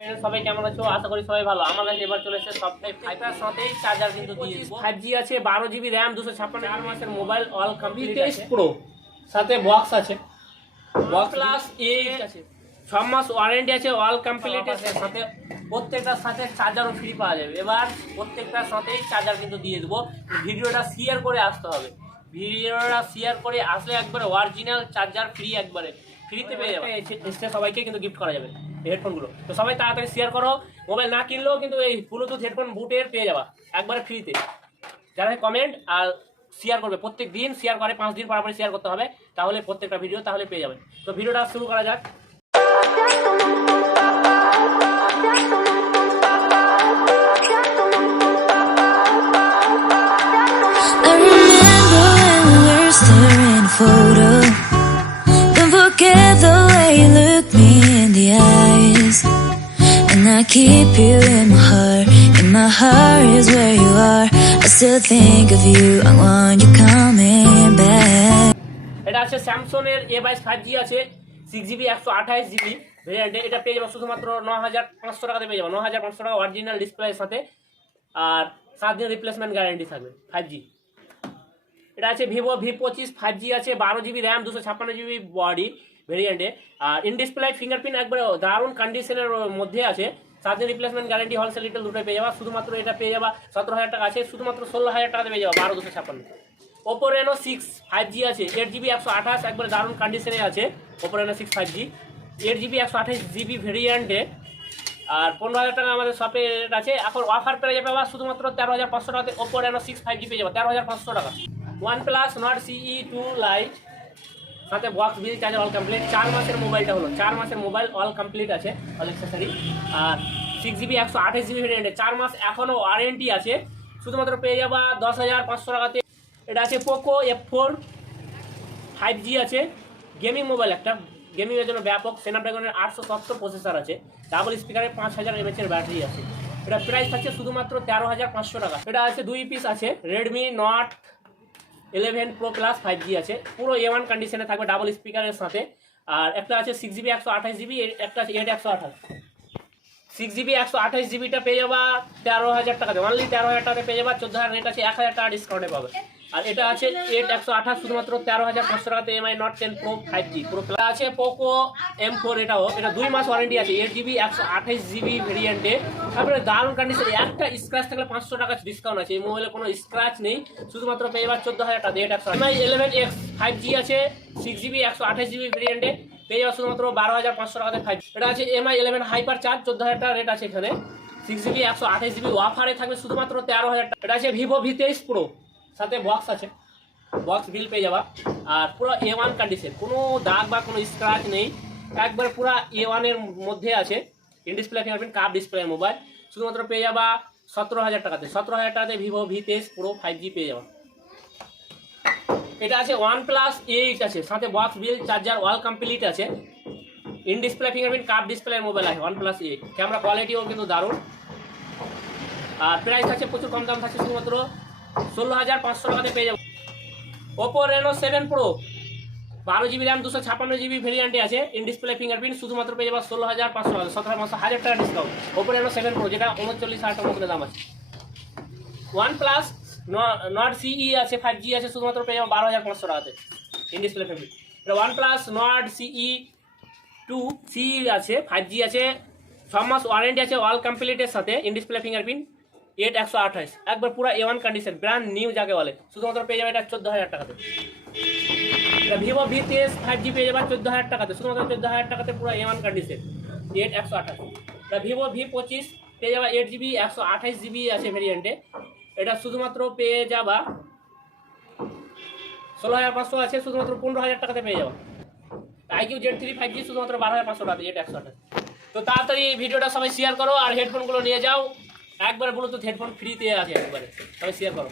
সবাই কেমন আছো? আশা করি সবাই ভালো। আমার কাছে এবার চলে এসেছে সবটাই ফাইটার সাথেই চার্জার কিন্তু দিয়ে দিব। 5G আছে, 12GB RAM, 256 4 মাসের মোবাইল, অল কমপ্লিট আছে, প্রো সাথে বক্স আছে, বক্স প্লাস 8 আছে, 6 মাস ওয়ারেন্টি আছে, অল কমপ্লিট আছে, সাথে প্রত্যেকটার সাথে চার্জারও ফ্রি পাওয়া যাবে। এবার প্রত্যেকটার সাথেই চার্জার কিন্তু দিয়ে দেবো। ভিডিওটা শেয়ার করে আসতে হবে, ভিডিওটা শেয়ার করে আসলে একবারে অরিজিনাল চার্জার ফ্রি, একবারে ফ্রিতে পেয়ে যাবে। এসে সবাইকে কিন্তু গিফট করা যাবে হেডফোনগুলো। তো সবাই তাড়াতাড়ি শেয়ার করো, মোবাইল না কিনলেও কিন্তু এই ব্লুটুথ হেডফোন বুটের পেয়ে যাবা একবারে ফ্রিতে। যারা কমেন্ট আর শেয়ার করবে, প্রত্যেক দিন শেয়ার করে, 5 দিন পর শেয়ার করতে হবে, তাহলে প্রত্যেকটা ভিডিও তাহলে পেয়ে যাবে। তো ভিডিওটা শুরু করা যাক। Photo. Don't forget the way you look me in the eyes, and I keep you in my heart is where you are. I still think of you, I want you coming back. এটা আছে Samsung এর A22 5G আছে, 6GB 128GB ভেরিয়েন্টে। এটা পেয়ে যাবে শুধুমাত্র 9500 টাকাতে পেয়ে যাবে, 9500 টাকা অরিজিনাল ডিসপ্লের সাথে, আর 7 দিন রিপ্লেসমেন্ট গ্যারান্টি থাকবে 5G। এটা আছে ভিভো V25 5G আছে, 12GB RAM, 256GB বডি ভেরিয়েন্টে, আর ইন ডিসপ্লে ফিঙ্গারপ্রিন্ট একবারে দারুণ কন্ডিশনের মধ্যে আছে, 7 দিন রিপ্লেসমেন্ট গ্যারান্টি, হোলসেল রিটেল দুটোই পেয়ে যাবা। শুধুমাত্র এটা পেয়ে যাবা 17000 টাকা আছে, শুধুমাত্র 16000 টাকাতে পেয়ে যাবা 12256। Oppo Reno 6 5G আছে, 8GB 128, একবারে দারুণ কন্ডিশনে আছে Oppo Reno 6 5G, 8GB 128GB ভেরিয়েন্টে, আর 15000 টাকা আমাদের শপে রেট আছে। এখন অফার পেয়ে যাবে আবার শুধুমাত্র 13500 টাকাতে Oppo Reno 6 5G পেয়ে যাবে 13500 টাকা। OnePlus Nord CE 2 Lite সাথে বক্স বিল, চার্জার, অল কমপ্লিট। 4 মাসের মোবাইলটা হলো, 4 মাসের মোবাইল, অল কমপ্লিট আছে, অল অ্যাক্সেসরি, আর 6GB 128GB ভেরিয়েন্টে 4 মাস এখনও ওয়ারেন্টি আছে, শুধুমাত্র পেয়ে যাবা 10500 টাকাতে। এটা আছে পোকো F4 5G আছে, গেমিং মোবাইল, একটা গেমিংয়ের জন্য ব্যাপক, স্ন্যাপড্রাগনের 870 প্রসেসর আছে, ডাবল স্পিকারে 5000 mAh এর ব্যাটারি আছে। এটা প্রাইস থাকছে শুধুমাত্র 13500 টাকা। এটা আছে 2 পিস আছে, Redmi Note 11 Pro Plus 5G আছে, পুরো A1 কন্ডিশনে থাকবে, ডাবল স্পিকারের সাথে। আর একটা আছে 6GB 128GB, একটা আছে 8128। 6GB 128GBটা পেয়ে যাবা 13000 টাকাতে, অনলি 13000 টাকাতে পেয়ে যাবা, 14000 রেট আছে, 1000 টাকা ডিসকাউন্টে পাবে। আর এটা আছে 8128, শুধুমাত্র 13500 টাকাতে MI Note 10 Pro 5G Pro Plus আছে। পোকো M4, এটা 2 মাস ওয়ারেন্টি আছে, 8GB 128GB ভেরিয়েন্টে, তারপরে দারুণ কন্ডিশন, একটা স্ক্র্যাচ থাকলে 500 টাকা ডিসকাউন্ট আছে। এই মোবাইলে কোনো স্ক্র্যাচ নেই, শুধুমাত্র পেয়ে যাবা 14000 টাকা। MI 11X 5G আছে, 6GB 128GB ভেরিয়েন্টে, পেয়ে যাওয়া শুধুমাত্র 12500 টাকাতে 5G। এটা আছে MI 11 হাইপার চার্জ, 14000 টাকা রেট আছে এখানে, 6GB 128GB অফারে থাকবে শুধুমাত্র 13000 টাকা। এটা আছে ভিভো V23 Pro, সাথে বক্স আছে, বক্স বিল পেয়ে যাবা, আর পুরো A1 কন্ডিশন, কোনো দাগ বা কোনো স্ক্র্যাচ নেই, একবারে পুরো A1 এর মধ্যে আছে, in display fingerprint cup display mobile, শুধুমাত্র পেয়ে যাবা 17000 টাকাতে, 17000 টাকাতে ভিভো V23 Pro 5G পেয়ে যাবা। এটা আছে OnePlus 8 আছে, সাথে বক্স বিল, চার্জার, অল কমপ্লিট আছে, ইন ডিসপ্লে ফিঙ্গারপ্রিন্ট কাপ ডিসপ্লের মোবাইল আছে OnePlus 8, ক্যামেরা কোয়ালিটিও কিন্তু দারুণ, আর প্রাইস আছে প্রচুর কম দাম থাকছে, শুধুমাত্র 16500 টাকাতে পেয়ে যাবো। Oppo Reno 7 Pro 12GB RAM, 256GB ভেরিয়েন্টে আছে, ইন ডিসপ্লে ফিঙ্গারপ্রিন্ট, শুধুমাত্র পেয়ে যাবা 16500 টাকা, 17500 টাকা ডিসকাউন্ট। Oppo Reno 7 Pro, যেটা 39000 টাকার মতো দাম আছে। OnePlus Nord CE আছে, 5G আছে, শুধুমাত্র পেয়ে যাবো 12500 টাকাতে, ইন ডিসপ্লে ফিঙ্গারপ্রিন্ট। এটা OnePlus Nord CE 2C আছে, 5G আছে, 6 মাস ওয়ারেন্টি আছে, অল কমপ্লিটের সাথে, ইন ডিসপ্লে ফিঙ্গারপ্রিন্ট, 8128, একবার পুরো A1 কন্ডিশন, ব্র্যান্ড নিউ যাকে বলে, শুধুমাত্র পেয়ে যাবে এটা 14000 টাকাতে। এটা ভিভো V23 5G পেয়ে যাবে 14000 টাকাতে, শুধুমাত্র 14000 টাকাতে পুরো A1 কন্ডিশন, 8128। এটা ভিভো V25 পেয়ে যাবে 8GB 128GB আছে ভেরিয়েন্টে, এটা শুধুমাত্র পেয়ে যাবা 16500 আছে, শুধুমাত্র 15000 টাকাতে পেয়ে যাবা। IQ Z3 5G শুধুমাত্র 12500 টাকা, 8128। তো তাড়াতাড়ি ভিডিওটা সবাই শেয়ার করো, আর হেডফোনগুলো নিয়ে যাও, একবারে ব্লুটুথ হেডফোন ফ্রিতে আছে, একবারে সবাই শেয়ার করো।